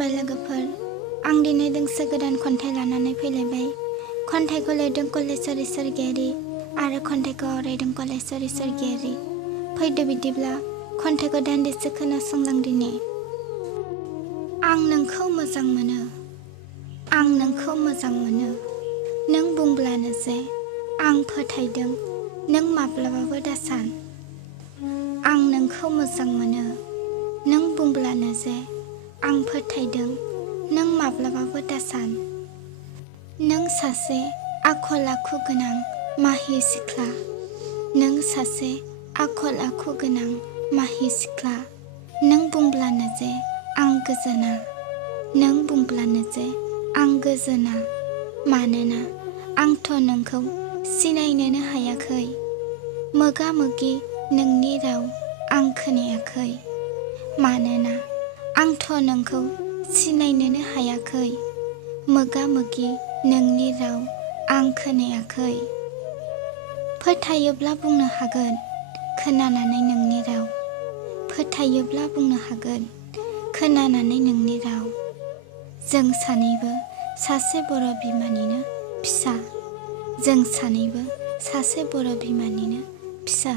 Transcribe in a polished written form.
खुलुमबाय लोगोफोर, आं दिनै दोंसे गोदान खन्थाइ लानानै फैलायबाय। खन्थाइखौ लिरदों कलेश्वरी सर्गियारी आरो खन्थाइखौ आवरायदों कलेश्वरी सर्गियारी। फैदो बिदिब्ला खन्थाइखौ दान्दिसे खोनासंलांदिनि। आं नोंखौ मोजां मोनो, आं नोंखौ मोजां मोनो। नों बुंब्लानो जे आं फोथायदों, नों माब्लाबाबो दासान। आं नोंखौ मोजां मोनो, नों बुंब्लानो जे आं फोथायदों, नों माब्लाबाबो दासान। नों सासे आखल आखु गोनां माहि सिख्ला, नों सासे आखल आखु गोनां माहि सिख्ला। नों बुंब्लानो जे आं गोजोना, नों बुंब्लानो जे आं गोजोना। मानोना आंथ' नोंखौ सिनायनोनो हायाखै, मोगा मोगि नोंनि राव आं खोनायाखै। मानोना आंथ' नोंखौ सिनायनोनो हायाखै, मोगा मोगि नोंनि राव आं खोनायाखै। फोथायोब्ला बुंनो हागोन खोनानानै नोंनि राव, फोथायोब्ला बुंनो हागोन खोनानानै नोंनि राव। जों सानैबो सासे बर' बिमानिनो फिसा, जों सानैबो सासे बर' बिमानिनो फिसा।